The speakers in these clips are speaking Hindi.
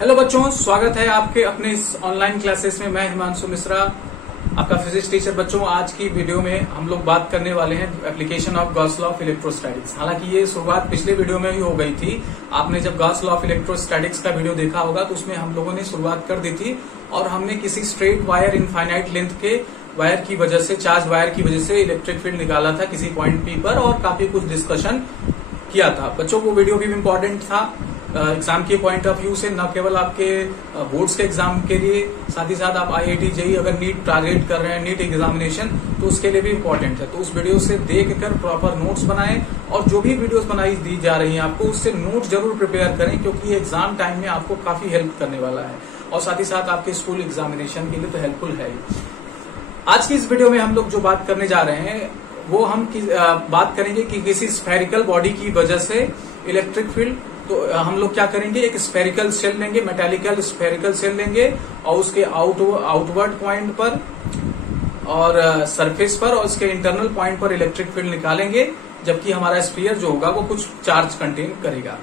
हेलो बच्चों, स्वागत है आपके अपने इस ऑनलाइन क्लासेस में। मैं हिमांशु मिश्रा, आपका फिजिक्स टीचर। बच्चों, आज की वीडियो में हम लोग बात करने वाले हैं application of Gauss law of electrostatics. हालांकि ये शुरुआत पिछले वीडियो में ही हो गई थी। आपने जब गॉस लॉ ऑफ इलेक्ट्रोस्टैटिक्स का वीडियो देखा होगा तो उसमें हम लोगों ने शुरुआत कर दी थी और हमने किसी स्ट्रेट वायर इनफाइनाइट लेंथ के वायर की वजह से, चार्ज वायर की वजह से इलेक्ट्रिक फील्ड निकाला था किसी पॉइंट पी पर, और काफी कुछ डिस्कशन किया था। बच्चों, वो वीडियो भी इम्पोर्टेंट था एग्जाम के पॉइंट ऑफ व्यू से, न केवल आपके बोर्ड्स के एग्जाम के लिए, साथ ही साथ आप आईआईटी जेईई अगर नीट टारगेट कर रहे हैं, नीट एग्जामिनेशन, तो उसके लिए भी इम्पोर्टेंट है। तो उस वीडियो से देखकर प्रॉपर नोट्स बनाएं और जो भी वीडियोस बनाई दी जा रही हैं आपको, उससे नोट जरूर प्रिपेयर करें, क्योंकि ये एग्जाम टाइम में आपको काफी हेल्प करने वाला है और साथ ही साथ आपके स्कूल एग्जामिनेशन के लिए तो हेल्पफुल है। आज की इस वीडियो में हम लोग जो बात करने जा रहे हैं वो हम बात करेंगे कि किसी स्फेरिकल बॉडी की वजह से इलेक्ट्रिक फील्ड। तो हम लोग क्या करेंगे, एक स्फेरिकल शेल लेंगे, मेटालिकल स्फेरिकल शेल लेंगे और उसके आउटवर्ड पॉइंट पर और सरफेस पर और उसके इंटरनल पॉइंट पर इलेक्ट्रिक फील्ड निकालेंगे, जबकि हमारा स्फीयर जो होगा वो कुछ चार्ज कंटेन करेगा।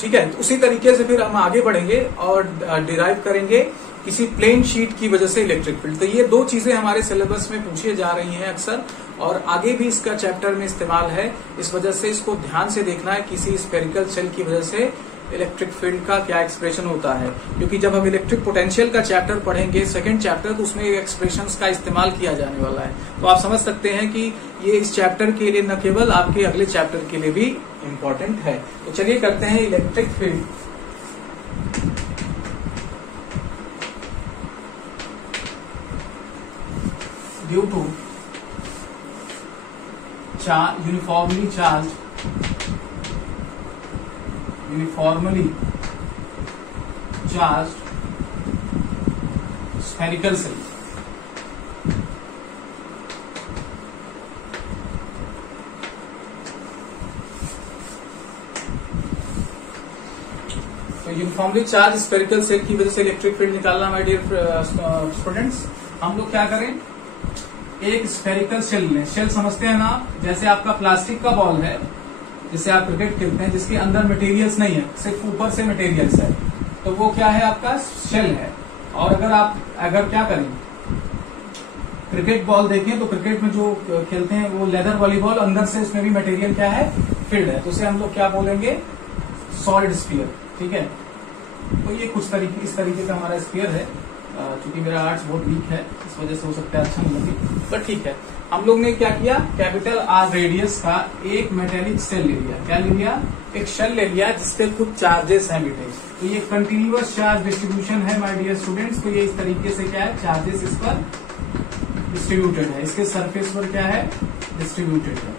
ठीक है, तो उसी तरीके से फिर हम आगे बढ़ेंगे और डिराइव करेंगे किसी प्लेन शीट की वजह से इलेक्ट्रिक फील्ड। तो ये दो चीजें हमारे सिलेबस में पूछी जा रही हैं अक्सर, और आगे भी इसका चैप्टर में इस्तेमाल है। इस वजह से इसको ध्यान से देखना है, किसी स्फेरिकल शेल की वजह से इलेक्ट्रिक फील्ड का क्या एक्सप्रेशन होता है। क्योंकि जब हम इलेक्ट्रिक पोटेंशियल का चैप्टर पढ़ेंगे, सेकंड चैप्टर, तो उसमें एक्सप्रेशंस का इस्तेमाल किया जाने वाला है। तो आप समझ सकते हैं कि ये इस चैप्टर के लिए न केवल आपके अगले चैप्टर के लिए भी इम्पोर्टेंट है। तो चलिए करते हैं electric field due to uniformly charged spherical cell। तो यूनिफॉर्मली चार्ज स्फेरिकल सेल की वजह से इलेक्ट्रिक फील्ड निकालना, माय डियर स्टूडेंट्स। हम लोग क्या करें, एक स्फेरिकल शेल लें। शेल समझते हैं ना, जैसे आपका प्लास्टिक का बॉल है, जिससे आप क्रिकेट खेलते हैं, जिसके अंदर मटेरियल्स नहीं है, सिर्फ ऊपर से मटेरियल्स है, तो वो क्या है, आपका शेल है। और अगर क्या करें, क्रिकेट बॉल देखें तो क्रिकेट में जो खेलते हैं वो लेदर वाली बॉल, अंदर से उसमें भी मटेरियल क्या है, फिल्ड है, तो उसे हम लोग क्या बोलेंगे, सॉलिड स्फीयर। ठीक है, तो ये कुछ इस तरीके का हमारा स्फीयर है। क्योंकि मेरा आर्ट्स बहुत वीक है, इस वजह से हो सकता है अच्छा नहीं लगे, पर ठीक है। हम लोग ने क्या किया, कैपिटल आर रेडियस का एक मेटेलिक शेल ले लिया। क्या ले लिया, एक शेल ले लिया जिसपे कुछ चार्जेस हैं बेटे। तो ये कंटिन्यूअस चार्ज डिस्ट्रीब्यूशन है माय डियर स्टूडेंट्स। तो ये इस तरीके से क्या है, चार्जेस इस पर डिस्ट्रीब्यूटेड है, इसके सरफेस पर क्या है, डिस्ट्रीब्यूटेड है।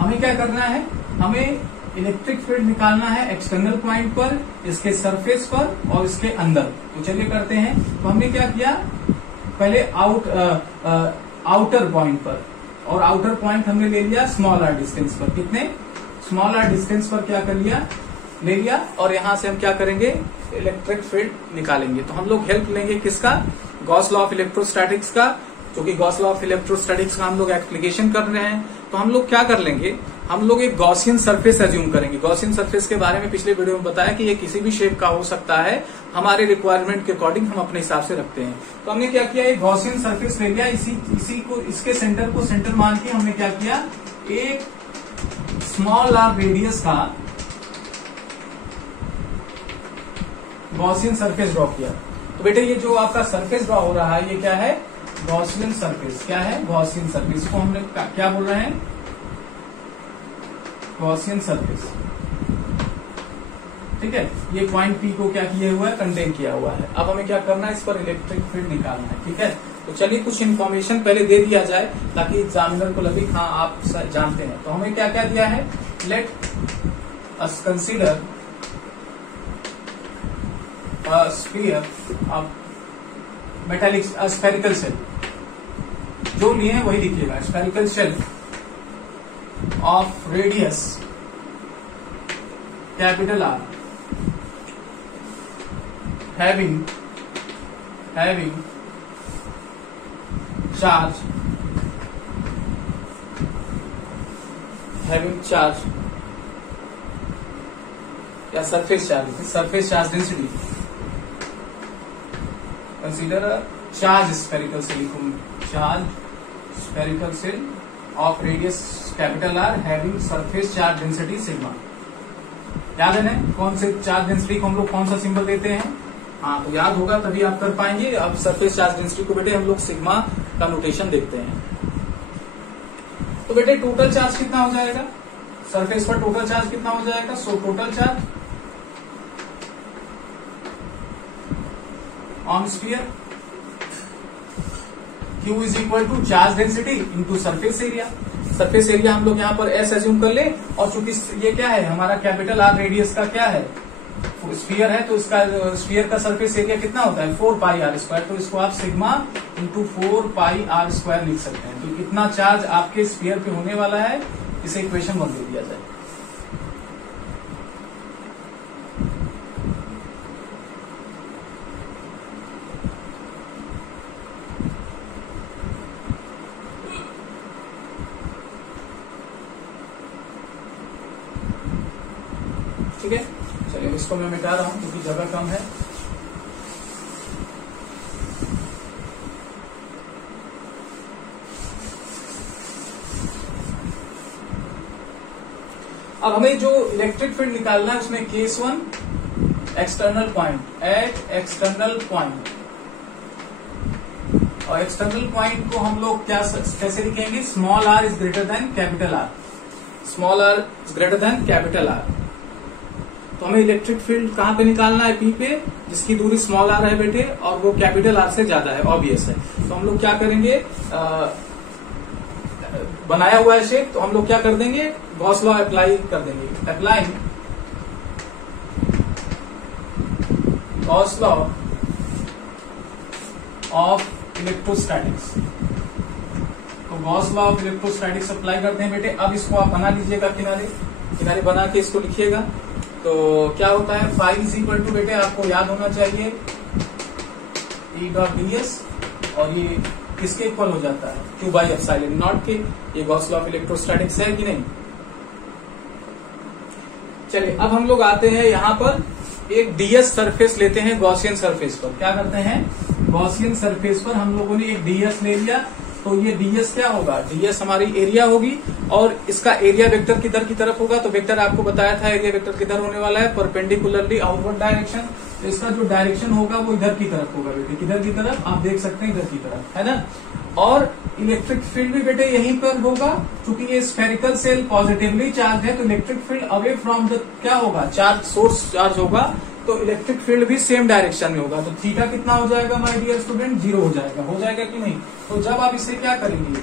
हमें क्या करना है, हमें इलेक्ट्रिक फील्ड निकालना है एक्सटर्नल पॉइंट पर, इसके सरफेस पर और इसके अंदर। तो चलिए करते हैं। तो हमने क्या किया, पहले आउटर पॉइंट पर, और आउटर पॉइंट हमने ले लिया स्मॉल आर डिस्टेंस पर। कितने, स्मॉल आर डिस्टेंस पर क्या कर लिया, ले लिया, और यहां से हम क्या करेंगे, इलेक्ट्रिक फील्ड निकालेंगे। तो हम लोग हेल्प लेंगे किसका, गॉस लॉ ऑफ इलेक्ट्रोस्टैटिक्स का, क्योंकि गॉस लॉ ऑफ इलेक्ट्रोस्टैटिक्स का हम लोग एप्लीकेशन कर रहे हैं। तो हम लोग क्या कर लेंगे, हम लोग एक गॉसियन सरफेस एज्यूम करेंगे। गॉसियन सरफेस के बारे में पिछले वीडियो में बताया कि ये किसी भी शेप का हो सकता है, हमारे रिक्वायरमेंट के अकॉर्डिंग हम अपने हिसाब से रखते हैं। तो हमने क्या किया, एक गॉसियन सरफेस ले लिया, इसी को, इसके सेंटर को सेंटर मान के हमने क्या किया, एक स्मॉल आर रेडियस का गॉसियन सरफेस ड्रॉ किया। तो बेटे ये जो आपका सरफेस ड्रॉ हो रहा है, ये क्या है, गॉसियन सरफेस। क्या है, गॉसियन सरफेस को हमने क्या बोल रहे हैं, गॉसियन सरफेस। ठीक है, ये पॉइंट पी को क्या किया हुआ है, कंटेन किया हुआ है। अब हमें क्या करना है, इस पर इलेक्ट्रिक फील्ड निकालना है। ठीक है, तो चलिए कुछ इन्फॉर्मेशन पहले दे दिया जाए ताकि एग्जामिनर को लगे हाँ आप जानते हैं। तो हमें क्या क्या दिया है, let us consider a sphere of metallic spherical shell. जो लिए हैं वही लिखिएगा, spherical shell of radius capital R having charge या surface charge, surface charge density, consider charge spherical cell, charge spherical cell of radius capital R having surface charge density sigma. याद है ना कौन से चार्ज डेंसिटी को हम लोग कौन सा सिंबल देते हैं? हाँ, तो याद होगा तभी आप कर पाएंगे। अब सरफेस चार्ज डेंसिटी को बेटे हम लोग सिग्मा का नोटेशन देखते हैं। तो बेटे टोटल चार्ज कितना हो जाएगा सरफेस पर? टोटल चार्ज कितना हो जाएगा? So total charge on sphere Q is equal to charge density into surface area. Surface area हम लोग यहाँ पर S एज्यूम कर ले, और चूंकि ये क्या है हमारा कैपिटल आर रेडियस का क्या है स्फीयर है, तो इसका स्फीयर का सरफेस एरिया कितना होता है 4 पाई आर स्क्वायर। तो इसको आप sigma into 4 pi R square लिख सकते हैं। तो इतना चार्ज आपके स्फीयर पे होने वाला है, इसे इक्वेशन 1 दे दिया जाए। ठीक है, चलिए इसको मैं मिटा रहा हूं क्योंकि जगह कम है। अब हमें जो इलेक्ट्रिक फील्ड निकालना है उसमें case 1 external point at external point, और एक्सटर्नल पॉइंट को हम लोग क्या कैसे लिखेंगे? Small R is greater than capital R, small R is greater than capital R. तो हमें इलेक्ट्रिक फील्ड कहां पे निकालना है? पी पे, जिसकी दूरी स्मॉल आर है बेटे, और वो कैपिटल आर से ज्यादा है, ऑब्वियस है। तो हम लोग क्या करेंगे, बनाया हुआ है शेप, तो हम लोग क्या कर देंगे, गॉस लॉ अप्लाई कर देंगे। Applying Gauss law of electrostatics, तो Gauss law of electrostatics apply करते हैं बेटे। अब इसको आप बना लीजिएगा, किनारे किनारे बना के इसको लिखिएगा। तो क्या होता है, फाई इज इक्वल टू बेटे आपको याद होना चाहिए E डॉट ds, और ये किसके इक्वल हो जाता है? Q बाई एप्सिलॉन नॉट के। ये गॉस लॉ ऑफ इलेक्ट्रोस्टैटिक्स है कि नहीं? चलिए अब हम लोग आते हैं यहाँ पर एक ds सरफेस लेते हैं गॉसियन सरफेस पर। क्या करते हैं, गॉसियन सरफेस पर हम लोगों ने एक ds ले लिया। तो ये ds क्या होगा, ds हमारी एरिया होगी, और इसका एरिया वेक्टर किधर की तरफ होगा? तो वेक्टर आपको बताया था एरिया वेक्टर किधर होने वाला है, परपेंडिकुलरली आउटवर्ड डायरेक्शन। तो इसका जो डायरेक्शन होगा वो इधर की तरफ होगा बेटे, किधर की तरफ? आप देख सकते हैं इधर की तरफ, है ना। और इलेक्ट्रिक फील्ड भी बेटे यहीं पर होगा, क्योंकि ये स्फेरिकल सेल पॉजिटिवली चार्ज है, तो electric field away from the क्या होगा, चार्ज सोर्स चार्ज होगा, तो इलेक्ट्रिक फील्ड भी सेम डायरेक्शन में होगा। तो थीटा कितना हो जाएगा माय डियर स्टूडेंट? 0 हो जाएगा कि नहीं? तो जब आप इसे क्या करेंगे,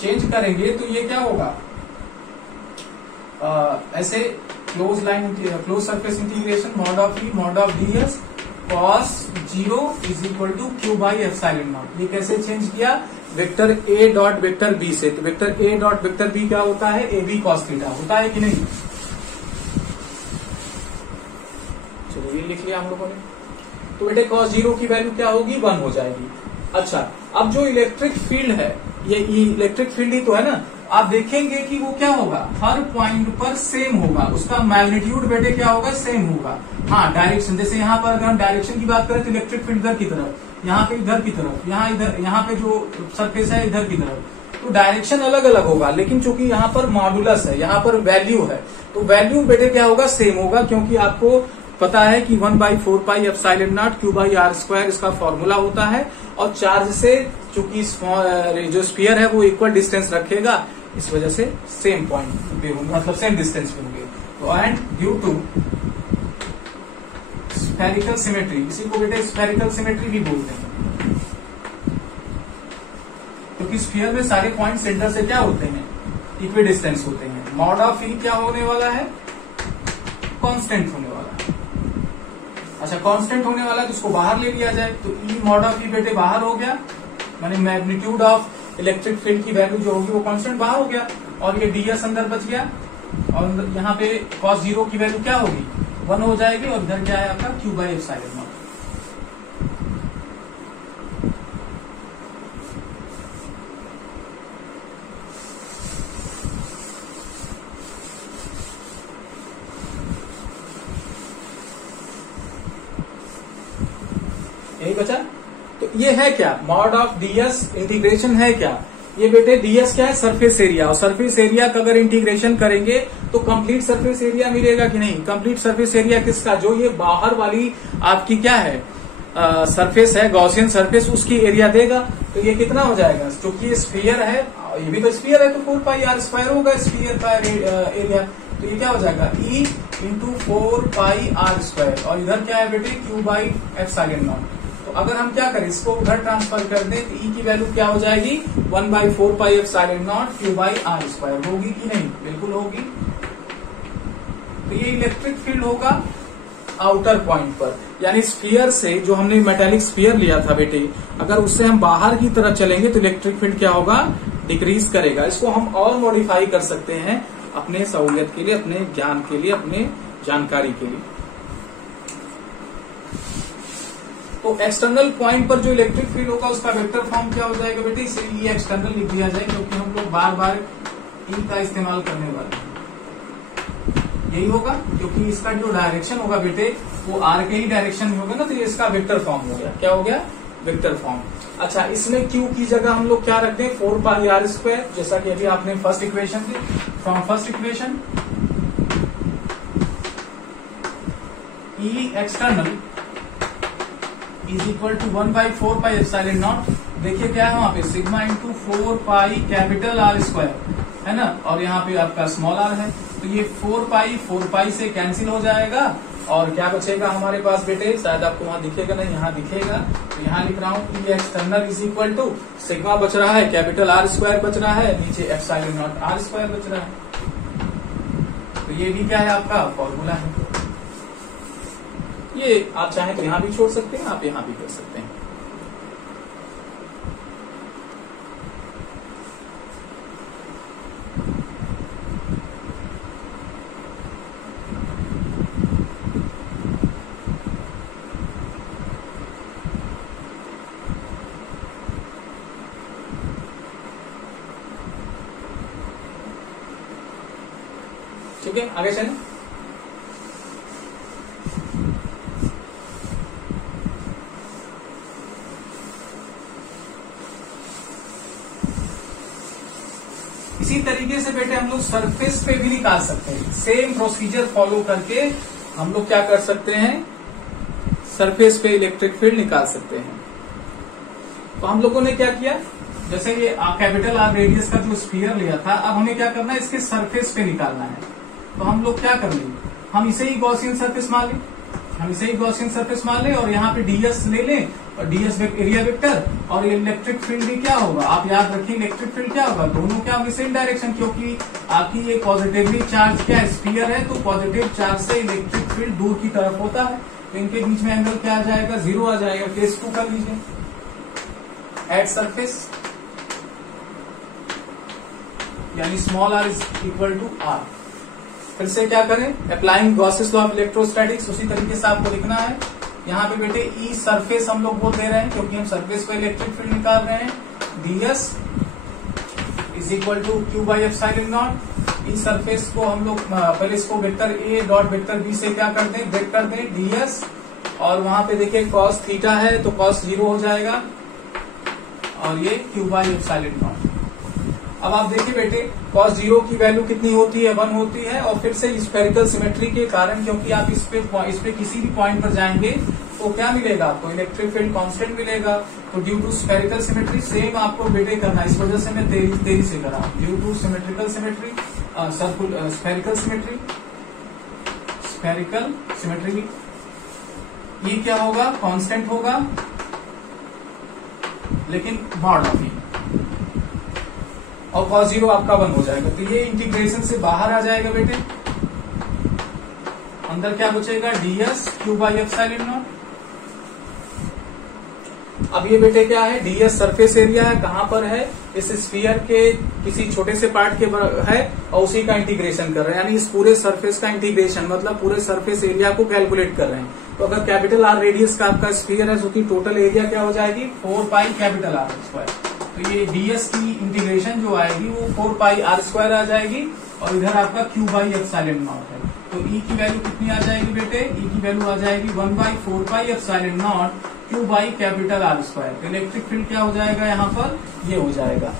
चेंज करेंगे, तो ये क्या होगा, ऐसे close line close surface integration mod of E mod of ds cos 0 is equal to Q by epsilon naught. ये कैसे चेंज किया, vector a dot vector b से। तो vector a dot vector b क्या होता है, AB cos थीटा होता है कि नहीं? चलिए ये लिख लिया हम लोगों ने। तो बेटे cos 0 की वैल्यू क्या होगी, 1 हो जाएगी। अच्छा, अब जो इलेक्ट्रिक फील्ड है, ये इलेक्ट्रिक फील्ड ही तो है ना, आप देखेंगे कि वो क्या होगा, हर पॉइंट पर सेम होगा, उसका मैग्नीट्यूड बेटे क्या होगा, सेम होगा। हाँ, डायरेक्शन, जैसे यहाँ पर अगर हम डायरेक्शन की बात करें तो इलेक्ट्रिक फील्ड इधर की तरफ, यहाँ पे इधर की तरफ, यहाँ इधर, यहाँ पे जो सरफेस है इधर की तरफ, तो डायरेक्शन अलग अलग होगा। लेकिन चूंकि यहाँ पर मॉडुलस है, यहाँ पर वैल्यू है, तो वैल्यू बेटे क्या होगा, सेम होगा, क्योंकि आपको पता है कि 1/4 pi epsilon naught Q by R square इसका फॉर्मूला होता है। और चार्ज से चूंकि जो स्फीयर है वो इक्वल डिस्टेंस रखेगा, इस वजह से सेम पॉइंट पे होंगे, मतलब सेम डिस्टेंस पे होंगे। तो and due to spherical symmetry, इसी को बेटे स्फेरिकल सिमेट्री भी बोलते हैं, क्योंकि स्फीयर में सारे पॉइंट सेंटर से क्या होते हैं, इक्वी डिस्टेंस होते हैं। मॉड ऑफ ई क्या होने वाला है, कांस्टेंट होने वाला है। अच्छा, कांस्टेंट होने वाला है तो उसको बाहर ले लिया जाए, तो ई मॉड ऑफ ई बेटे बाहर हो गया, माने मैग्नीट्यूड ऑफ इलेक्ट्रिक फील्ड की वैल्यू जो होगी वो कांस्टेंट बाहर हो गया, और ये ds अंदर बच गया, और यहाँ पे cos 0 की वैल्यू क्या होगी, 1 हो जाएगी, और इधर क्या है आपका Q बाई एप्सिलॉन नॉट। यही बचा। तो ये है क्या, मॉड ऑफ डीएस इंटीग्रेशन है क्या, ये बेटे डीएस क्या है, सरफेस एरिया, और सरफेस एरिया का अगर इंटीग्रेशन करेंगे तो कंप्लीट सरफेस एरिया मिलेगा कि नहीं, कंप्लीट सरफेस एरिया किसका, जो ये बाहर वाली आपकी क्या है सरफेस है, गॉसियन सरफेस, उसकी एरिया देगा। तो ये कितना हो जाएगा, क्योंकि ये स्फीयर है, ये भी तो स्फीयर है, तो 4πr² होगा स्फीयर का एरिया। तो ये क्या हो जाएगा, E इंटू 4πr², और इधर क्या है बेटे, Q/ε0। तो अगर हम क्या करें, इसको उधर ट्रांसफर कर दें तो E की वैल्यू क्या हो जाएगी, 1/4πε0 Q/r² होगी कि नहीं, बिल्कुल होगी। तो ये इलेक्ट्रिक फील्ड होगा आउटर पॉइंट पर, यानी स्फीयर से, जो हमने मेटेलिक स्फीयर लिया था बेटे, अगर उससे हम बाहर की तरफ चलेंगे तो इलेक्ट्रिक फील्ड क्या होगा, डिक्रीज करेगा। इसको हम और मॉडिफाई कर सकते हैं अपने सहूलियत के लिए, अपने ज्ञान के लिए, अपने जानकारी के लिए। तो एक्सटर्नल पॉइंट पर जो इलेक्ट्रिक फील्ड होगा उसका वेक्टर फॉर्म क्या हो जाएगा बेटे, इसे E एक्सटर्नल लिख दिया जाए, क्योंकि हम लोग बार बार E का इस्तेमाल करने वाले हैं, यही होगा। क्योंकि इसका जो डायरेक्शन होगा बेटे वो आर के ही डायरेक्शन में होगा ना, तो ये इसका वेक्टर फॉर्म हो गया, क्या हो गया, वेक्टर फॉर्म। अच्छा, इसमें Q की जगह हम लोग क्या रखते हैं, 4πr², जैसा कि अभी आपने फर्स्ट इक्वेशन थी, from first equation E external is equal to 1/4πε0। देखिए क्या है वहां पे, सिग्मा इंटू 4πR² है ना, और यहाँ पे आपका स्मॉल r है। तो ये 4π से कैंसिल हो जाएगा, और क्या बचेगा हमारे पास बेटे, शायद आपको वहां दिखेगा नहीं, यहाँ दिखेगा, तो यहाँ लिख रहा हूँ E external is equal to sigma बच रहा है, R² बच रहा है, नीचे ε0 r² बच रहा है। तो ये भी क्या है, आपका फॉर्मूला है। ये आप चाहें तो यहां भी छोड़ सकते हैं, आप यहां भी कर सकते हैं। ठीक है, आगे चलें। इसी तरीके से बेटे हम लोग सरफेस पे भी निकाल सकते हैं, सेम प्रोसीजर फॉलो करके हम लोग क्या कर सकते हैं, सरफेस पे इलेक्ट्रिक फील्ड निकाल सकते हैं। तो हम लोगों ने क्या किया, जैसे ये कैपिटल R रेडियस का जो स्फीयर लिया था, अब हमें क्या करना है, इसके सरफेस पे निकालना है। तो हम लोग क्या कर लेंगे, हम इसे ही गॉसियन सरफेस मान लें, हम इसे ही गॉसियन सरफेस मान लें, और यहाँ पे ds ले लें, और ds एरिया वेक्टर, और ये इलेक्ट्रिक फील्ड भी क्या होगा, आप याद रखिए इलेक्ट्रिक फील्ड क्या होगा, दोनों क्या होगी, सेम डायरेक्शन, क्योंकि आपकी ये पॉजिटिवली चार्ज क्या स्फीयर है, तो पॉजिटिव चार्ज से इलेक्ट्रिक फील्ड दूर की तरफ होता है, तो इनके बीच में एंगल क्या आ जाएगा, 0 आ जाएगा। केस 2 कर लीजिए, एट सरफेस, यानी small r is equal to r। फिर से क्या करें, applying Gauss's law of electrostatics, उसी तरीके से आपको लिखना है। यहाँ पे बेटे E सरफेस हम लोग बोल दे रहे हैं, क्योंकि हम सरफेस पे इलेक्ट्रिक फील्ड निकाल रहे हैं। ds is equal to Q/ε0। E surface को हम लोग पहले इसको vector A dot vector B से क्या कर दें, ब्रेक कर दें, ds, और वहां पे देखिए cos थीटा है तो cos 0 हो जाएगा, और ये Q/ε0। अब आप देखिए बेटे cos 0 की वैल्यू कितनी होती है, 1 होती है, और फिर से स्फेरिकल सिमेट्री के कारण, क्योंकि आप इस पे किसी भी पॉइंट पर जाएंगे तो क्या मिलेगा आपको, इलेक्ट्रिक फील्ड कांस्टेंट मिलेगा। तो due to spherical symmetry same आपको बेटे करना है, इस वजह से मैं तेजी से कर रहा हूँ। Due two symmetrical symmetry, spherical symmetry, spherical symmetry, ये क्या होगा, कांस्टेंट होगा, लेकिन मॉड ऑफ ई, और cos 0 आपका 1 हो जाएगा। तो ये इंटीग्रेशन से बाहर आ जाएगा बेटे, अंदर क्या बचेगा, ds Q/ε0। अब ये बेटे क्या है, ds सरफेस एरिया है, कहां पर है, इस स्फीयर के किसी छोटे से पार्ट के है, और उसी का इंटीग्रेशन कर रहे हैं, यानी इस पूरे सरफेस का इंटीग्रेशन, मतलब पूरे सरफेस एरिया को कैलकुलेट कर रहे हैं। तो अगर कैपिटल R रेडियस का आपका स्फीयर है, तो उसकी टोटल एरिया क्या हो जाएगी, 4πR²। तो ये ds की इंटीग्रेशन जो आएगी वो 4πR² आ जाएगी, और इधर आपका Q/ε0 है। तो E की वैल्यू कितनी आ जाएगी बेटे, E की वैल्यू आ जाएगी 1/4πε0 Q by capital R square. Electric field क्या हो जाएगा यहाँ पर, ये हो जाएगा।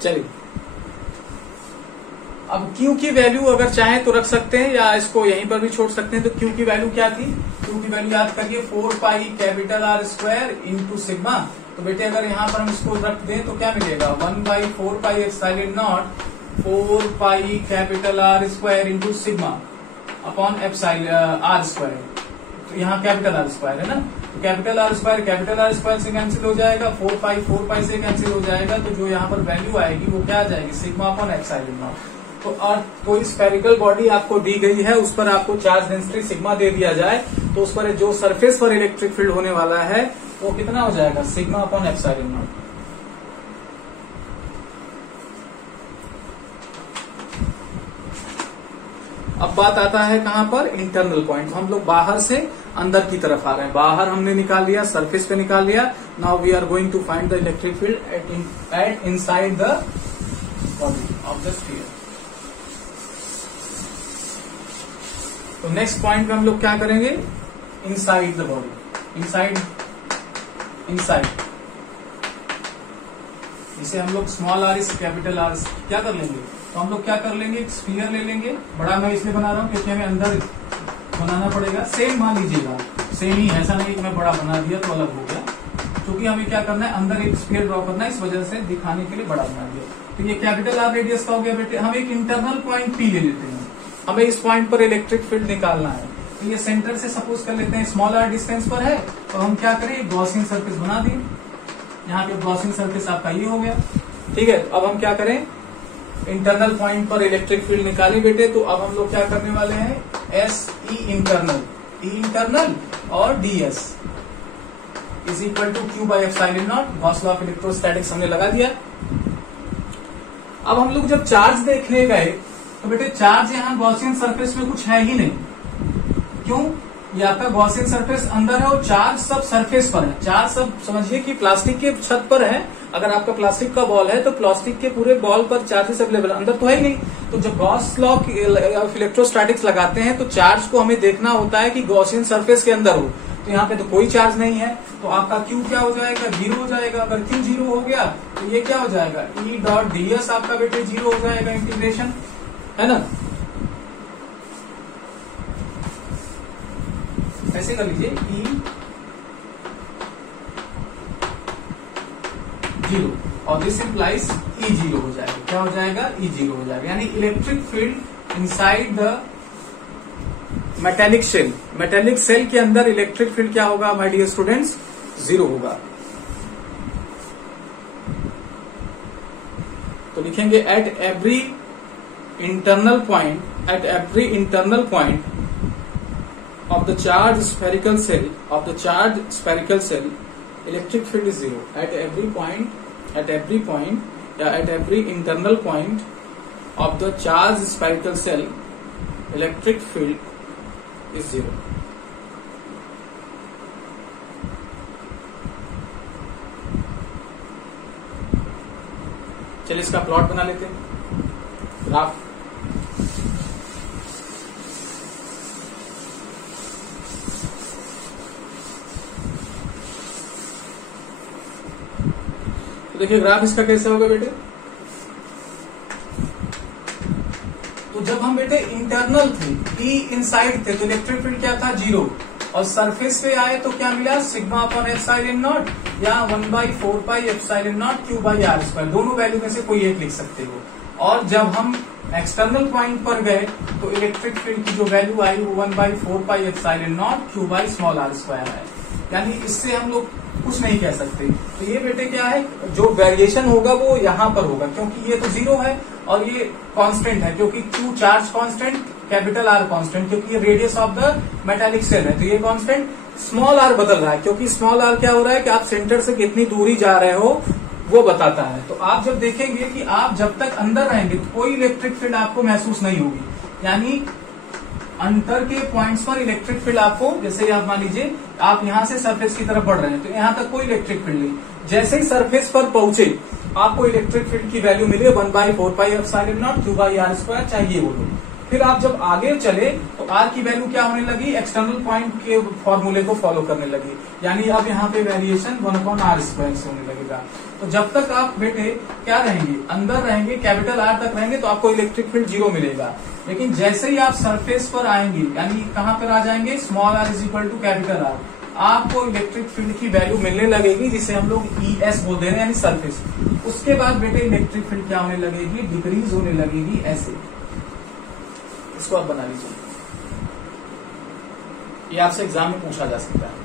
चलिए, अब Q की वैल्यू अगर चाहें तो रख सकते हैं या इसको यहीं पर भी छोड़ सकते हैं। तो Q की वैल्यू क्या थी, Q की वैल्यू याद करिए 4 pi capital R square into sigma. तो बेटे अगर यहाँ पर हम इसको रख दें तो क्या मिलेगा, 1/4 pi epsilon not 4 pi capital R square into sigma upon epsilon R square. तो यहाँ कैपिटल R स्क्वायर है ना, तो कैपिटल R स्क्वायर से कैंसिल हो जाएगा, 4 पाई से कैंसिल हो जाएगा। तो जो यहाँ पर वैल्यू आएगी वो क्या आ जाएगी, सिग्मा अपॉन एप्सिलॉन नॉट। तो और कोई स्फेरिकल बॉडी आपको दी गई है, उस पर आपको चार्ज डेंसिटी सिग्मा दे दिया जाए, तो उस पर जो सरफेस पर इलेक्ट्रिक फील्ड होने वाला है वो कितना हो जाएगा, सिग्मा अपॉन एप्सिलॉन नॉट। अब बात आता है कहां पर, इंटरनल पॉइंट। हम लोग बाहर से अंदर की तरफ आ रहे हैं, बाहर हमने निकाल लिया, सरफेस पे निकाल लिया। Now we are going to find the electric field at inside the body of the sphere. तो नेक्स्ट पॉइंट में हम लोग क्या करेंगे, इनसाइड द बॉडी, इनसाइड इसे हम लोग स्मॉल आर कैपिटल आर क्या कर लेंगे, तो हम लोग क्या कर लेंगे, एक स्फीयर ले लेंगे। बड़ा मैं इसलिए बना रहा हूं क्योंकि हमें अंदर बनाना पड़ेगा। सेम मान लीजिएगा, सेम ही, ऐसा नहीं कि मैं बड़ा बना दिया तो अलग हो गया, क्योंकि हमें क्या करना है, अंदर एक स्फीयर ड्रॉ करना है, इस वजह से दिखाने के लिए बड़ा बना दिया। तो ये कैपिटल आर रेडियस का हो गया बेटे। हम एक इंटरनल पॉइंट पी ले लेते हैं, हमें इस पॉइंट पर इलेक्ट्रिक फील्ड निकालना है। तो ये सेंटर से सपोज कर लेते हैं स्मॉल आर डिस्टेंस पर है, तो हम क्या करें, गॉसियन सरफेस बना दें। यहाँ पे गॉसियन सरफेस आपका ये हो गया, ठीक है। अब हम क्या करें, इंटरनल पॉइंट पर इलेक्ट्रिक फील्ड निकाली बेटे। तो अब हम लोग क्या करने वाले हैं, एस ई इंटरनल और D S is equal to Q by epsilon naught. Gauss law of electrostatics हमने लगा दिया। अब हम लोग जब चार्ज देखने गए तो बेटे चार्ज यहाँ गॉसियन सरफेस में कुछ है ही नहीं। क्यों, ये आपका गॉसियन सरफेस अंदर है और चार्ज सब सरफेस पर है। चार्ज सब समझिए कि प्लास्टिक के छत पर है। अगर आपका प्लास्टिक का बॉल है तो प्लास्टिक के पूरे बॉल पर चार्जेस अवेलेबल, अंदर तो है ही नहीं। तो जब गॉस लॉ ऑफ इलेक्ट्रोस्टैटिक्स लगाते हैं तो चार्ज को हमें देखना होता है कि गॉसियन सरफेस के अंदर हो। तो यहाँ पे तो कोई चार्ज नहीं है, तो आपका Q क्या हो जाएगा, 0 हो जाएगा। अगर Q 0 हो गया तो ये क्या हो जाएगा, E डॉट डी एस आपका बेटे 0 हो जाएगा, इंटीग्रेशन है ना। ऐसे कर लीजिए, E 0 और दिस इंप्लाइज E 0 हो जाएगा। क्या हो जाएगा, E 0 हो जाएगा। यानी electric field inside the metallic shell के अंदर इलेक्ट्रिक फील्ड क्या होगा माय डियर स्टूडेंट्स, 0 होगा। तो लिखेंगे at every internal point of the charged spherical cell electric field is 0 at every internal point of the charged spherical cell electric field is 0। चलिए इसका प्लॉट बना लेते हैं, ग्राफ। तो देखिए ग्राफ इसका कैसे होगा बेटे। तो जब हम बेटे इंटरनल थे, ई इनसाइड थे, तो इलेक्ट्रिक फील्ड क्या था, 0। और सरफेस पे आए तो क्या मिला, सिग्मा अपॉन एप्सिलॉन नॉट या 1/4 pi epsilon naught Q by R square. दोनों वैल्यू में से कोई एक लिख सकते हो। और जब हम एक्सटर्नल पॉइंट पर गए तो इलेक्ट्रिक फील्ड की जो वैल्यू आई वो 1/4 pi epsilon naught Q by small R square है। यानी इससे हम लोग कुछ नहीं कह सकते। तो ये बेटे क्या है, जो वेरिएशन होगा वो यहाँ पर होगा, क्योंकि ये तो 0 है और ये कांस्टेंट है, क्योंकि Q charge constant, capital R constant, क्योंकि ये radius of the metallic shell है, तो ये कांस्टेंट। स्मॉल आर बदल रहा है, क्योंकि स्मॉल आर क्या हो रहा है कि आप सेंटर से कितनी दूरी जा रहे हो वो बताता है। तो आप जब देखेंगे कि आप जब तक अंदर रहेंगे तो कोई इलेक्ट्रिक फील्ड आपको महसूस नहीं होगी, यानी अंतर के पॉइंट्स पर इलेक्ट्रिक फील्ड आपको, जैसे आप मान लीजिए आप यहां से सरफेस की तरफ बढ़ रहे हैं तो यहां तक कोई इलेक्ट्रिक फील्ड नहीं, जैसे ही सरफेस पर पहुंचे आपको इलेक्ट्रिक फील्ड की वैल्यू मिले 1/4πε0 q/r², चाहिए वो लोग। फिर आप जब आगे चले तो आर की वैल्यू क्या होने लगी, एक्सटर्नल पॉइंट के फॉर्मूले को फॉलो करने लगी, यानी अब यहाँ पे वेरिएशन 1/r² से होने लगेगा। तो जब तक आप बेटे क्या रहेंगे, अंदर रहेंगे, कैपिटल आर तक रहेंगे तो आपको इलेक्ट्रिक फील्ड 0 मिलेगा। लेकिन जैसे ही आप सरफेस पर आएंगे, यानी कहां पर आ जाएंगे, स्मॉल r = कैपिटल आर, आपको इलेक्ट्रिक फील्ड की वैल्यू मिलने लगेगी, जिसे हम लोग ES बोलते हैं, यानी सरफेस। उसके बाद बेटे इलेक्ट्रिक फील्ड क्या होने लगेगी, डिक्रीज होने लगेगी ऐसे। इसको आप बना लीजिए, ये आपसे एग्जाम में पूछा जा सकता है।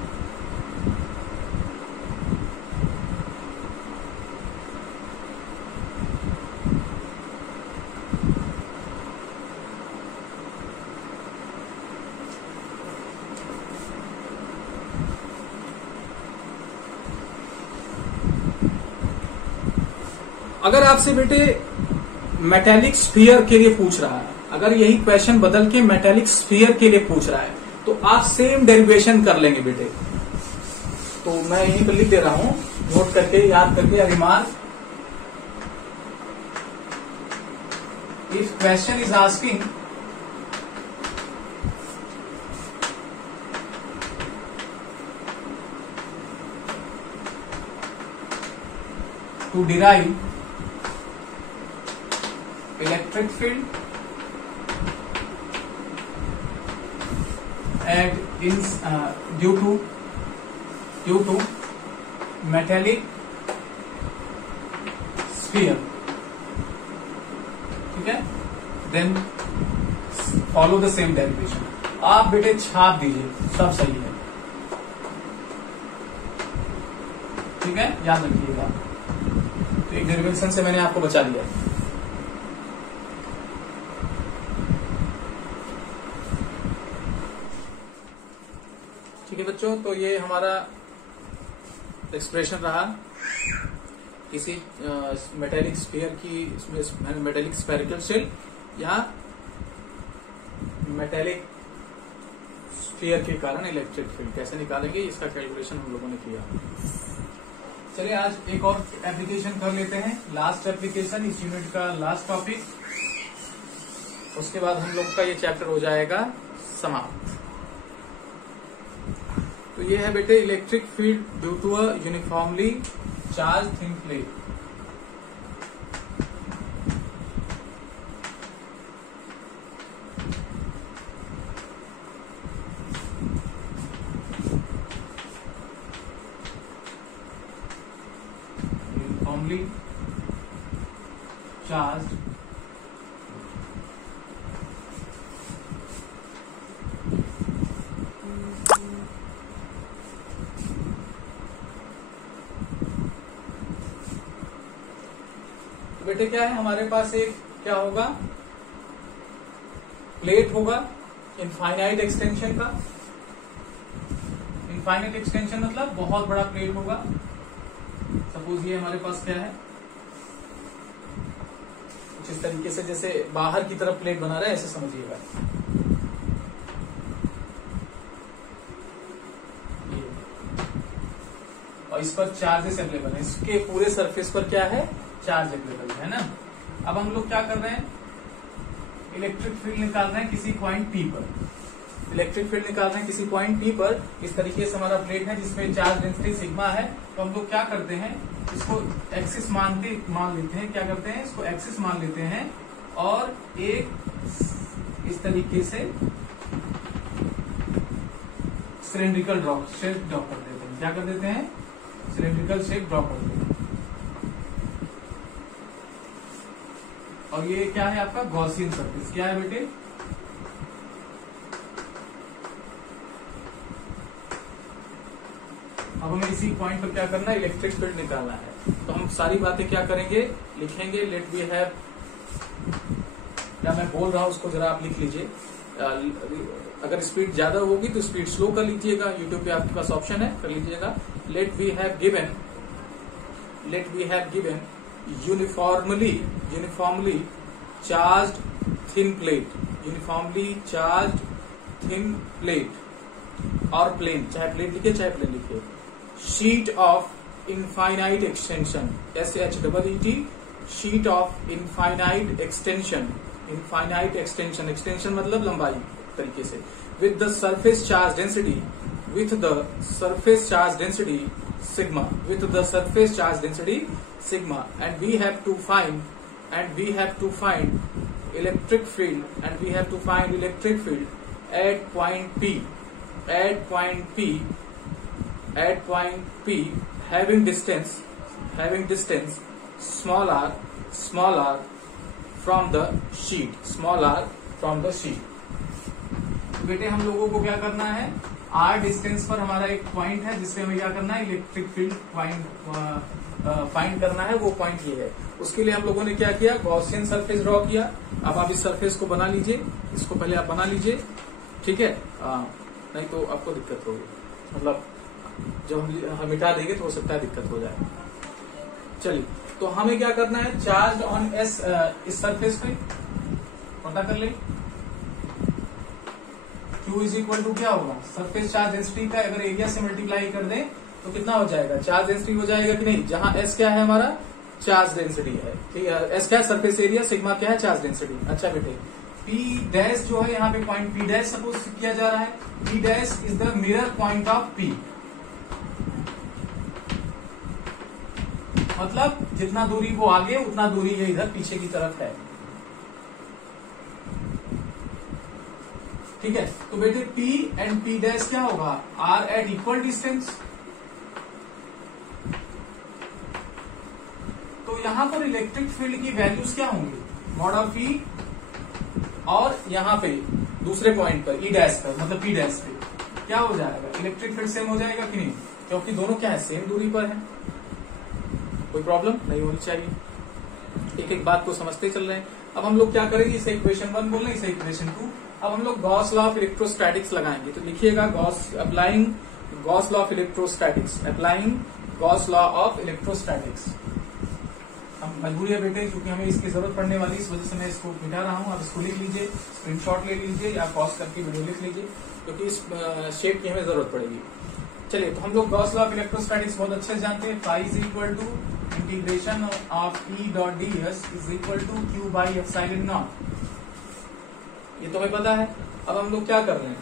अगर आपसे बेटे मेटेलिक स्फीयर के लिए पूछ रहा है, अगर यही क्वेश्चन बदल के मेटेलिक स्फीयर के लिए पूछ रहा है तो आप सेम डेरिवेशन कर लेंगे बेटे। तो मैं यहीं पर लिख दे रहा हूं, नोट करके, याद करके, remark, if question is asking to derive electric field and is due to metallic sphere, ठीक है, then follow the same derivation। आप बेटे छाप दीजिए, सब सही है, ठीक है, याद रखिएगा। तो एक डेरिवेशन से मैंने आपको बचा दिया। ठीक है बच्चों, तो ये हमारा एक्सप्रेशन रहा किसी मेटेलिक स्फीयर की, इसमें मेटेलिक स्फेरिकल शेल या मेटेलिक स्फीयर के कारण इलेक्ट्रिक फील्ड कैसे निकालेंगे, इसका कैलकुलेशन हम लोगों ने किया। चलिए आज एक और एप्लीकेशन कर लेते हैं, लास्ट एप्लीकेशन, इस यूनिट का लास्ट टॉपिक, उसके बाद हम लोग का ये चैप्टर हो जाएगा समाप्त। तो ये है बेटे electric field due to a uniformly charge thin plate. Uniformly charge बेटे क्या है, हमारे पास एक क्या होगा, प्लेट होगा इनफाइनाइट एक्सटेंशन का। इनफाइनाइट एक्सटेंशन मतलब बहुत बड़ा प्लेट होगा। सपोज ये हमारे पास क्या है, कुछ इस तरीके से, जैसे बाहर की तरफ प्लेट बना रहा है, ऐसे समझिएगा। और इस पर चार्जेस अवेलेबल है, इसके पूरे सरफेस पर क्या है, चार्ज अवेलेबल है ना। अब हम लोग क्या कर रहे हैं, इलेक्ट्रिक फील्ड निकाल रहे हैं किसी पॉइंट P पर। इलेक्ट्रिक फील्ड निकाल रहे हैं किसी पॉइंट P पर। इस तरीके से हमारा प्लेट है जिसमें चार्ज डेंसिटी सिग्मा है। तो हम लोग क्या करते हैं, इसको एक्सिस मान लेते हैं, क्या करते हैं, इसको एक्सिस मान लेते हैं और एक इस तरीके से सिलेंड्रिकल शेप ड्रॉ कर देते हैं। क्या कर देते हैं, सिलेंड्रिकल शेप ड्रॉ कर देते हैं। और ये क्या है आपका गॉसियन सरफेस, क्या है बेटे, अब हमें इसी पॉइंट पर क्या करना है, इलेक्ट्रिक फील्ड निकालना है। तो हम सारी बातें क्या करेंगे, लिखेंगे। लेट वी हैव, क्या मैं बोल रहा हूं उसको जरा आप लिख लीजिए। अगर स्पीड ज्यादा होगी तो स्पीड स्लो कर लीजिएगा, यूट्यूब पे आपके पास ऑप्शन है, कर लीजिएगा। Let we have given uniformly charged thin plate और प्लेन, चाहे प्लेट लिखिए चाहे प्लेन लिखिए, sheet of infinite extension, SHEET, sheet of infinite extension मतलब लंबाई तरीके से, with the surface charge density sigma, and we have to find electric field at point P having distance small r from the sheet, बेटे हम लोगों को क्या करना है, r डिस्टेंस पर हमारा एक पॉइंट है जिससे हमें क्या करना है, इलेक्ट्रिक फील्ड फाइंड करना है, वो पॉइंट ये है। उसके लिए हम लोगों ने क्या किया, गॉसियन सरफेस ड्रॉ किया। अब आप इस सरफेस को बना लीजिए, इसको पहले आप बना लीजिए, ठीक है, नहीं तो आपको दिक्कत होगी, मतलब जब हम मिटा देंगे तो हो सकता है दिक्कत हो जाए। चलिए, तो हमें क्या करना है, चार्ज ऑन एस इस सरफेस पे पता कर ले, Q इज इक्वल टू क्या होगा, सरफेस चार्ज डेंसिटी का अगर एरिया से मल्टीप्लाई कर दें तो कितना हो जाएगा, चार्ज डेंसिटी हो जाएगा कि नहीं, जहां S क्या है हमारा, चार्ज डेंसिटी है, ठीक है, S क्या है सरफेस एरिया, सिग्मा क्या है चार्ज डेंसिटी। अच्छा बेटे, P डैश जो है यहाँ पे पॉइंट P डैश सपोज किया जा रहा है, P dash is the mirror point of P, मतलब जितना दूरी वो आगे उतना दूरी ये इधर पीछे की तरफ है, ठीक है। तो बेटे P एंड P डैश क्या होगा, आर एट इक्वल डिस्टेंस, तो यहां पर इलेक्ट्रिक फील्ड की वैल्यूज क्या होंगी, मॉड ऑफ E, और यहां पे दूसरे पॉइंट पर E डैश पर मतलब P डैश पे क्या हो जाएगा, इलेक्ट्रिक फील्ड सेम हो जाएगा कि नहीं, क्योंकि दोनों क्या है, सेम दूरी पर है, कोई प्रॉब्लम नहीं होनी चाहिए। एक एक बात को समझते चल रहे हैं। अब हम लोग क्या करेंगे, इसे इक्वेशन 1 बोल रहे हैं, इसे इक्वेशन 2। अब हम लोग गॉस लॉ ऑफ इलेक्ट्रोस्टैटिक्स लगाएंगे, तो लिखिएगा applying Gauss law of electrostatics. हम मजबूरी है बेटे, क्योंकि हमें इसकी जरूरत पड़ने वाली, इस वजह से मैं इसको मिटा रहा हूँ। आप इसको लिख लीजिए, स्क्रीनशॉट ले लीजिए या पॉज करके वीडियो लिख लीजिए, क्योंकि इस शेप की हमें जरूरत पड़ेगी। चलिए, तो हम लोग गॉस लॉ ऑफ इलेक्ट्रोस्टैटिक्स बहुत अच्छे से जानते हैं। Phi is equal to integration of E dot ds is equal to Q by epsilon naught, ये तो हमें पता है। अब हम लोग क्या कर रहे हैं,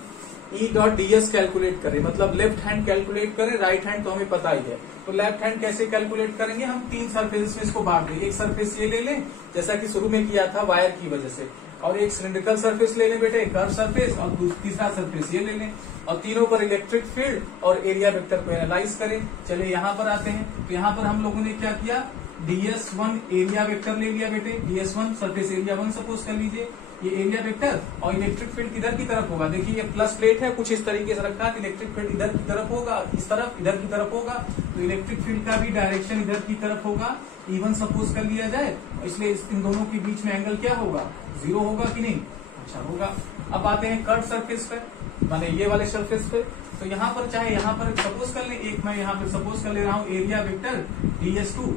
E डॉट ds कैलकुलेट करें, मतलब लेफ्ट हैंड कैलकुलेट करें, राइट हैंड तो हमें पता ही है। तो लेफ्ट हैंड कैसे कैलकुलेट करेंगे, हम 3 सरफेस में इसको बांट देंगे। एक सरफेस ये ले लें, जैसा कि शुरू में किया था वायर की वजह से, और एक सिलिंड्रिकल सरफेस ले लें बेटे, कर्व सरफेस, और तीसरा सरफेस ये ले लें, और तीनों पर इलेक्ट्रिक फील्ड और एरिया वेक्टर को एनालाइज करें। चलिए यहाँ पर आते हैं, तो यहाँ पर हम लोगों ने क्या किया, ds1 एरिया वेक्टर ले लिया बेटे, ds1 सरफेस एरिया 1 सपोज कर लीजिए, ये एरिया वेक्टर, और इलेक्ट्रिक फील्ड किधर की तरफ होगा, देखिए ये प्लस प्लेट है, कुछ इस तरीके से रखा है, इलेक्ट्रिक फील्ड इधर की तरफ होगा, इस तरफ इधर की तरफ होगा, तो इलेक्ट्रिक फील्ड का भी डायरेक्शन इधर की तरफ होगा, E1 सपोज कर लिया जाए, इसलिए इन दोनों के बीच में एंगल क्या होगा, 0 होगा कि नहीं, अच्छा होगा। अब आते हैं कर्व सरफेस पे, माने ये वाले सरफेस पे, तो यहाँ पर चाहे यहाँ पर सपोज कर ले, एक मैं यहाँ पर सपोज कर ले रहा हूँ एरिया वेक्टर ds2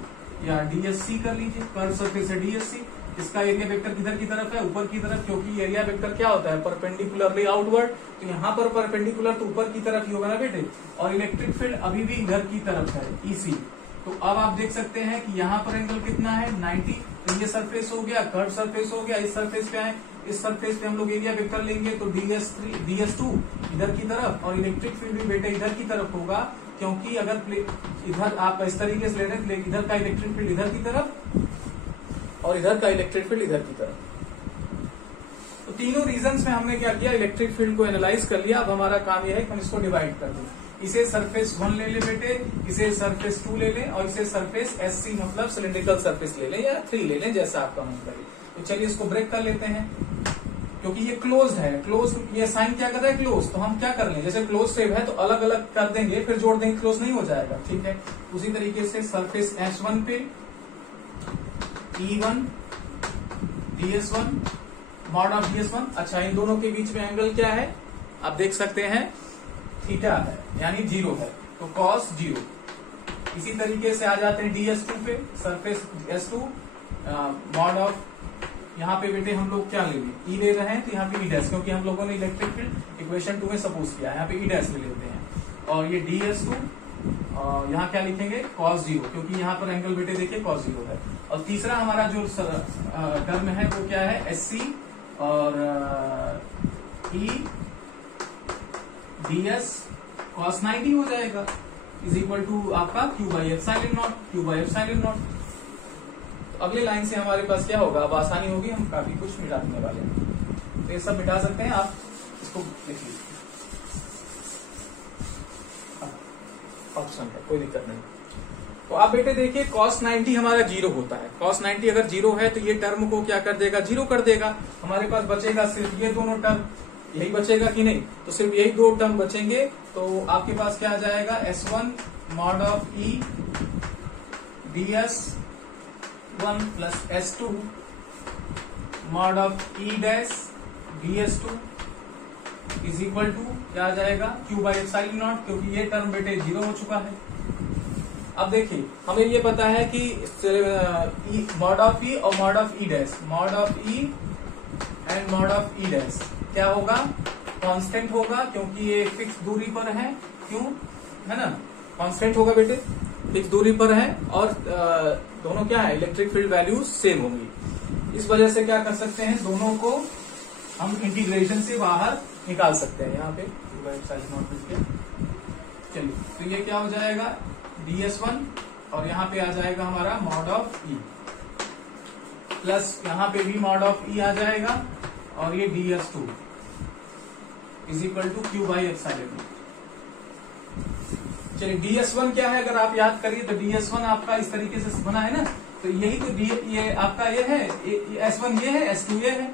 या dsc कर लीजिए, कर्व सरफेस है dsc, इसका एरिया वेक्टर किधर की तरफ है, ऊपर की तरफ, क्योंकि एरिया वेक्टर क्या होता है, परपेंडिकुलरली आउटवर्ड, तो यहाँ पर परपेंडिकुलर तो ऊपर की तरफ ही होगा ना बेटे, और इलेक्ट्रिक फील्ड अभी भी इधर की तरफ है EC। तो अब आप देख सकते हैं कि यहाँ पर एंगल कितना है 90, तो ये सरफेस हो गया, कर्व सरफेस हो गया, इस सरफेस पे आए, इस सरफेस पे हम लोग एरिया वेक्टर लेंगे, तो ds2 इधर की तरफ, और इलेक्ट्रिक फील्ड भी बेटे इधर की तरफ होगा, क्योंकि अगर इधर आप इस तरीके से ले रहे हैं, इधर का इलेक्ट्रिक फील्ड इधर की तरफ और इधर का इलेक्ट्रिक फील्ड इधर की तरफ। तो तीनों रीजंस में हमने क्या किया, इलेक्ट्रिक फील्ड को एनालाइज कर लिया। अब हमारा काम यह है कि हम इसको डिवाइड कर दें, इसे सरफेस 1 ले ले बेटे, इसे सरफेस 2 ले लें, और इसे सरफेस SC मतलब सिलिंड्रिकल सरफेस ले लें या 3 ले लें, जैसा आपका मन करे। तो चलिए इसको ब्रेक कर लेते हैं, क्योंकि ये क्लोज है, क्लोज ये साइन क्या कर रहा है, क्लोज, तो हम क्या कर लें, जैसे क्लोज शेप है तो अलग अलग कर देंगे, फिर जोड़ देंगे, क्लोज नहीं हो जाएगा, ठीक है। उसी तरीके से सरफेस S1 पे E1 ds1 mod of ds1। अच्छा, इन दोनों के बीच में एंगल क्या है आप देख सकते हैं, थीटा है, यानी 0 है, तो cos 0। इसी तरीके से आ जाते हैं ds2 पे, सरफेस s2 मॉड ऑफ, यहाँ पे बेटे हम लोग क्या लेंगे, ई ले रहे हैं तो यहाँ पे ई डैश, क्योंकि हम लोगों ने इलेक्ट्रिक फील्ड इक्वेशन 2 में सपोज किया है, यहाँ पे ई डैश ले लेते हैं। और ये ds2 और यहाँ क्या लिखेंगे cos 0, क्योंकि यहाँ पर एंगल बेटे देखिए cos 0 है। और तीसरा हमारा जो टर्म है वो क्या है, SC और E ds cos 90 हो जाएगा, इज इक्वल टू आपका q by epsilon naught, q by epsilon naught. तो अगले लाइन से हमारे पास क्या होगा, अब आसानी होगी, हम काफी कुछ मिटा देने वाले हैं, तो ये सब मिटा सकते हैं, आप इसको लिख लीजिए, ऑप्शन है, कोई दिक्कत नहीं। तो आप बेटे देखिए cos 90 हमारा 0 होता है, cos 90 अगर 0 है तो ये टर्म को क्या कर देगा, 0 कर देगा। हमारे पास बचेगा सिर्फ ये दोनों टर्म, यही बचेगा कि नहीं, तो सिर्फ यही दो टर्म बचेंगे। तो आपके पास क्या आ जाएगा, S1 mod of E ds1 plus S2 mod of E dash ds2 is equal to क्या आ जाएगा, q बाई एप्सिलॉन नॉट, क्योंकि ये टर्म बेटे 0 हो चुका है। अब देखिए हमें ये पता है कि मॉड ऑफ ई और mod of E dash, mod of E and mod of E dash क्या होगा, कांस्टेंट होगा, क्योंकि ये फिक्स दूरी पर है, क्यों है ना, कांस्टेंट होगा बेटे, फिक्स दूरी पर है, और दोनों क्या है, इलेक्ट्रिक फील्ड वैल्यूज सेम होंगी। इस वजह से क्या कर सकते हैं, दोनों को हम इंटीग्रेशन से बाहर निकाल सकते हैं। यहाँ पे चलिए, तो ये क्या हो जाएगा, ds1 और यहाँ पे आ जाएगा हमारा मॉड ऑफ ई, प्लस यहाँ पे भी मॉड ऑफ ई आ जाएगा, और ये ds2 is equal to q by epsilon. चलिए ds1 क्या है, अगर आप याद करिए तो ds1 आपका इस तरीके से बना है ना, तो यही तो ये आपका ये है, S1 ये है, S2 ये है,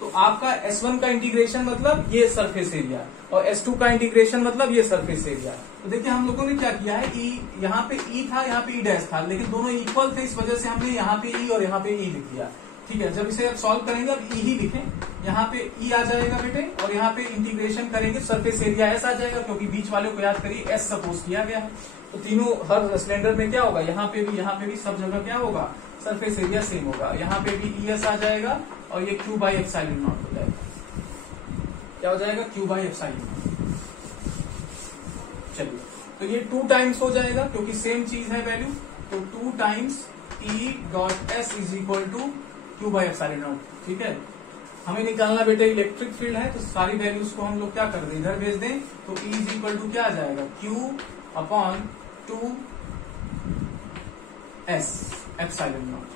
तो आपका S1 का इंटीग्रेशन मतलब ये सरफेस एरिया, और S2 का इंटीग्रेशन मतलब ये सरफेस एरिया। तो देखिए हम लोगों ने क्या किया है, यहाँ पे E था, यहाँ पे E डैश था, लेकिन दोनों इक्वल थे, इस वजह से हमने यहाँ पे E और यहाँ पे E लिख दिया। ठीक है, जब इसे आप सॉल्व करेंगे अब E ही लिखें, यहाँ पे E आ जाएगा बेटे, और यहाँ पे इंटीग्रेशन करेंगे सरफेस एरिया S आ जाएगा, क्योंकि बीच वाले को याद करिए S सपोज किया गया है। तो तीनों हर सिलेंडर में क्या होगा, यहाँ पे भी सब जगह क्या होगा, सरफेस एरिया सेम होगा। यहाँ पे भी ES आ जाएगा, और ये q बाई एप्सिलॉन नॉट हो जाएगा, क्या हो जाएगा, q बाई एप्सिलॉन नॉट। चलिए, तो ये 2 टाइम्स हो जाएगा, क्योंकि सेम चीज है वैल्यू, तो 2 times E dot S is equal to q by epsilon naught. ठीक है, हमें निकालना बेटे इलेक्ट्रिक फील्ड है, तो सारी वैल्यूज को हम लोग क्या कर दें, इधर भेज दें, तो E इज इक्वल टू क्या आ जाएगा, q upon 2 S epsilon naught.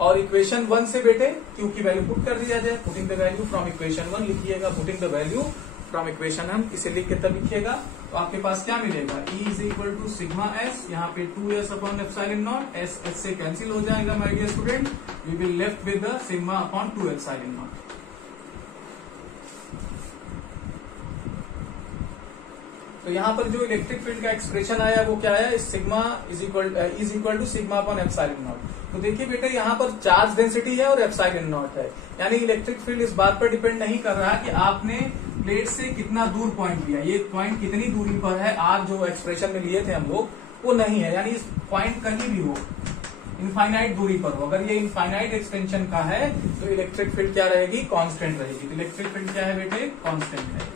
और इक्वेशन 1 से बेटे q की वैल्यू पुट कर दिया जाए, putting the value from equation 1 लिखिएगा, putting the value from equation, हम इसे लिख के तब लिखिएगा, तो आपके पास क्या मिलेगा, E is equal to sigma S, यहाँ पे 2S upon epsilon naught, S से कैंसिल हो जाएगा my dear student, we will left with the sigma upon 2 epsilon naught. तो यहाँ पर जो इलेक्ट्रिक फील्ड का एक्सप्रेशन आया वो क्या आया, sigma is equal to sigma upon epsilon naught. तो देखिए बेटे यहाँ पर चार्ज डेंसिटी है और एप्सिलॉन नॉट है, यानी इलेक्ट्रिक फील्ड इस बात पर डिपेंड नहीं कर रहा कि आपने प्लेट से कितना दूर पॉइंट लिया, ये पॉइंट कितनी दूरी पर है, आज जो एक्सप्रेशन में लिए थे हम लोग वो नहीं है, यानी इस पॉइंट कहीं भी हो, इनफाइनाइट दूरी पर हो, अगर ये इनफाइनाइट एक्सटेंशन का है तो इलेक्ट्रिक फील्ड क्या रहेगी, कांस्टेंट रहेगी। तो इलेक्ट्रिक फील्ड क्या है बेटे, कांस्टेंट है।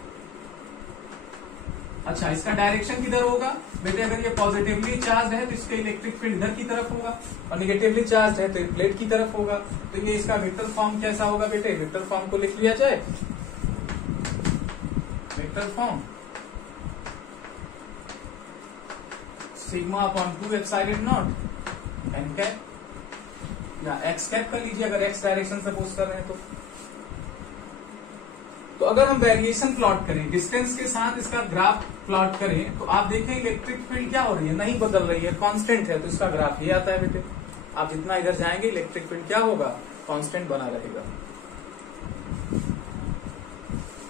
अच्छा, इसका डायरेक्शन किधर होगा बेटे, अगर ये पॉजिटिवली चार्ज है तो इसका इलेक्ट्रिक फील्ड इधर की तरफ होगा, और निगेटिवली चार्ज है तो प्लेट की तरफ होगा। तो ये इसका वेक्टर फॉर्म कैसा होगा बेटे, वेक्टर फॉर्म को लिख लिया जाए, vector form sigma upon 2 epsilon not an cap, या एक्स कैप कर लीजिए अगर एक्स डायरेक्शन सपोज कर रहे हैं तो अगर हम वेरिएशन प्लॉट करें, डिस्टेंस के साथ इसका ग्राफ प्लॉट करें, तो आप देखें इलेक्ट्रिक फील्ड क्या हो रही है, नहीं बदल रही है, कांस्टेंट है, तो इसका ग्राफ ये आता है बेटे। आप जितना इधर जाएंगे इलेक्ट्रिक फील्ड क्या होगा, कांस्टेंट बना रहेगा।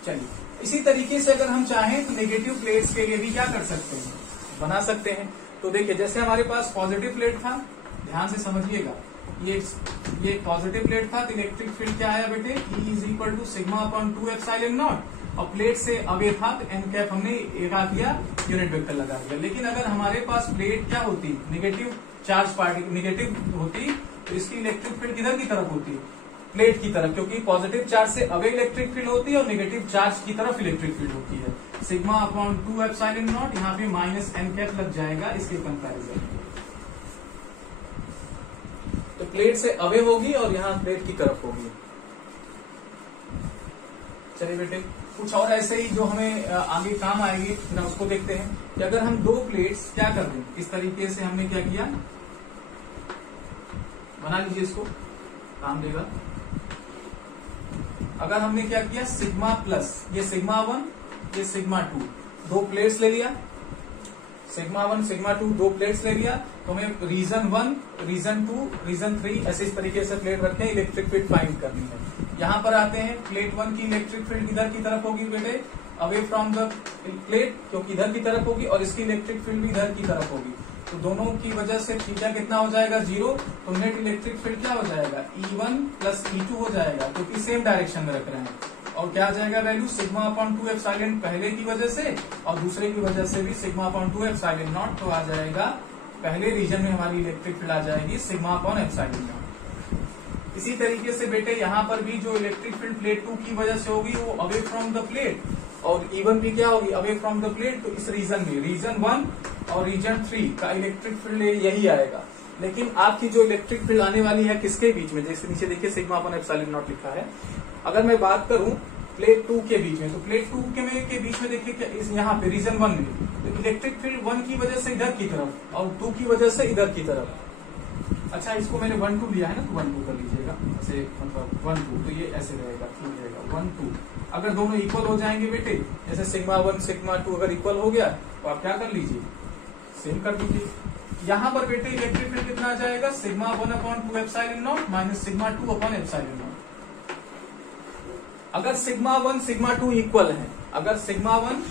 चलिए, इसी तरीके से अगर हम चाहें तो नेगेटिव प्लेट्स के लिए भी क्या कर सकते हैं, बना सकते हैं। तो देखिए जैसे हमारे पास पॉजिटिव प्लेट था, ध्यान से समझिएगा, ये पॉजिटिव प्लेट था तो इलेक्ट्रिक फील्ड क्या आया बेटे, E is equal to sigma upon 2 epsilon naught, और प्लेट से अवे था तो एन कैप हमने क्या किया, यूनिट वेक्टर लगा दिया। लेकिन अगर हमारे पास प्लेट क्या होती, नेगेटिव चार्ज पार्टिकल नेगेटिव होती, तो इसकी इलेक्ट्रिक फील्ड किधर की तरफ होती, प्लेट की तरफ, क्योंकि पॉजिटिव चार्ज से अवे इलेक्ट्रिक फील्ड होती है और नेगेटिव चार्ज की तरफ इलेक्ट्रिक फील्ड होती है। सिग्मा अपॉन 2 एप्सिलॉन नॉट, यहाँ पे माइनस एन कैप लग जाएगा इसके कंपैरिजन में। तो प्लेट से अवे होगी और यहाँ प्लेट की तरफ होगी। चलिए बेटे कुछ और ऐसे ही जो हमें आगे काम आएगी, फिर उसको देखते हैं कि अगर हम दो प्लेट्स क्या कर दें, इस तरीके से हमने क्या किया, बना लीजिए इसको, काम देगा। अगर हमने क्या किया, सिग्मा प्लस ये सिग्मा 1 ये सिग्मा 2, दो प्लेट्स ले लिया, सिग्मा 1 सिग्मा 2 दो प्लेट्स ले लिया, तो हमें रीजन 1 रीजन 2 रीजन 3 ऐसे इस तरीके से प्लेट रखे, इलेक्ट्रिक फील्ड फाइंड करनी है। यहाँ पर आते हैं, प्लेट 1 की इलेक्ट्रिक फील्ड इधर की तरफ होगी बेटे, अवे फ्रॉम द प्लेट, क्योंकि इधर की तरफ होगी, और इसकी इलेक्ट्रिक फील्ड भी इधर की तरफ होगी, तो दोनों की वजह से थीटा कितना हो जाएगा, 0, तो नेट इलेक्ट्रिक फील्ड क्या हो जाएगा, E1 प्लस E2 हो जाएगा, क्योंकि सेम डायरेक्शन में रख रहे हैं। और क्या आ जाएगा वैल्यू, सिग्मा अपॉन 2 एप्सिलॉन पहले की वजह से और दूसरे की वजह से भी सिग्मा अपॉन 2 एप्सिलॉन नॉट, तो आ जाएगा पहले रीजन में हमारी इलेक्ट्रिक फील्ड आ जाएगी सिग्मा अपॉन एप्सिलॉन नॉट। इसी तरीके से बेटे यहाँ पर भी जो इलेक्ट्रिक फील्ड प्लेट 2 की वजह से होगी वो अवे फ्रॉम द प्लेट, और E1 भी क्या होगी, अवे फ्रॉम द प्लेट, तो इस रीजन में रीजन 1 और रीजन 3 का इलेक्ट्रिक फील्ड यही आएगा। लेकिन आपकी जो इलेक्ट्रिक फील्ड आने वाली है किसके बीच में, जैसे नीचे देखिए सिग्मा अपॉन एप्सिलॉन नॉट लिखा है। अगर मैं बात करूं प्लेट 2 के बीच में, तो प्लेट 2 के बीच में देखिए क्या, इस यहाँ पे रीजन 1 में तो इलेक्ट्रिक फील्ड 1 की वजह से इधर की तरफ और 2 की वजह से इधर की तरफ। अच्छा इसको मैंने 1 2 लिया है ना, तो 1 2 कर लीजिएगा ऐसे, मतलब 1 2, तो ये ऐसे रहेगा, ठीक रहेगा 1 2। अगर दोनों इक्वल हो जाएंगे बेटे, जैसे सिग्मा 1 सिग्मा 2 अगर इक्वल हो गया तो आप क्या कर लीजिए, सेम कर दीजिए। यहाँ पर बेटे इलेक्ट्रिक फील्ड कितना आ जाएगा, sigma 1 upon 2 epsilon not minus sigma 2 upon epsilon not. अगर सिग्मा 1 सिग्मा 2 इक्वल है, अगर सिग्मा 1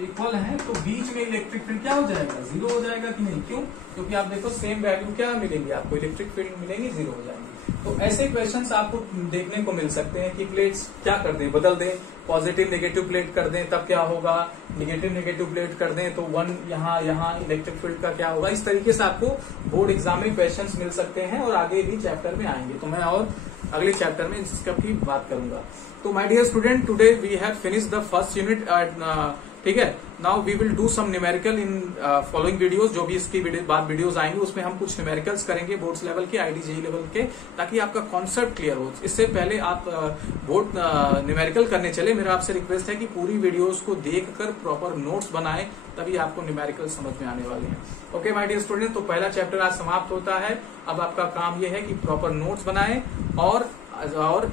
इक्वल है तो बीच में इलेक्ट्रिक फील्ड क्या हो जाएगा, 0 हो जाएगा कि नहीं, क्यों, क्योंकि आप देखो सेम वैल्यू क्या मिलेंगी आपको, इलेक्ट्रिक फील्ड मिलेंगी, 0 हो जाएंगी। तो ऐसे क्वेश्चंस आपको देखने को मिल सकते हैं कि प्लेट्स क्या कर दें, बदल दें, पॉजिटिव नेगेटिव प्लेट कर दें तब क्या होगा, नेगेटिव नेगेटिव प्लेट कर दें तो 1 यहाँ इलेक्ट्रिक फील्ड का क्या होगा। इस तरीके से आपको बोर्ड एग्जाम में क्वेश्चंस मिल सकते हैं और आगे भी चैप्टर में आएंगे, तो मैं और अगले चैप्टर में इसका भी बात करूंगा। तो my dear student, today we have finished the first unit, ठीक है। Now we will do some numerical in following videos, जो भी इसकी बाद वीडियोस आएंगे उसमें हम कुछ न्यूमेरिकल्स करेंगे बोर्ड्स लेवल के, IIT JEE लेवल के, ताकि आपका कॉन्सेप्ट क्लियर हो। इससे पहले आप बोर्ड न्यूमेरिकल करने चले, मेरा आपसे रिक्वेस्ट है कि पूरी वीडियोस को देखकर प्रॉपर नोट्स बनाएं, तभी आपको न्यूमेरिकल समझ में आने वाले हैं। ओके माय डियर स्टूडेंट, तो पहला चैप्टर आज समाप्त होता है। अब आपका काम यह है कि प्रॉपर नोट्स बनाएं और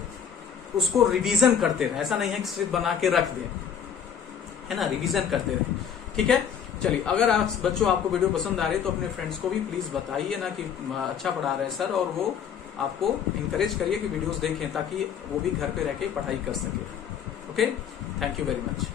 उसको रिवीजन करते रहें। ऐसा नहीं है कि सिर्फ बना के रख दें, है ना, रिवीजन करते रहें, ठीक है। चलिए, अगर आप बच्चों आपको वीडियो पसंद आ रही है तो अपने फ्रेंड्स को भी प्लीज बताइए ना कि अच्छा पढ़ा रहे हैं सर, और वो आपको इंकरेज करिए कि वीडियोस देखें ताकि वो भी घर पे रह के पढ़ाई कर सके। Okay, thank you very much.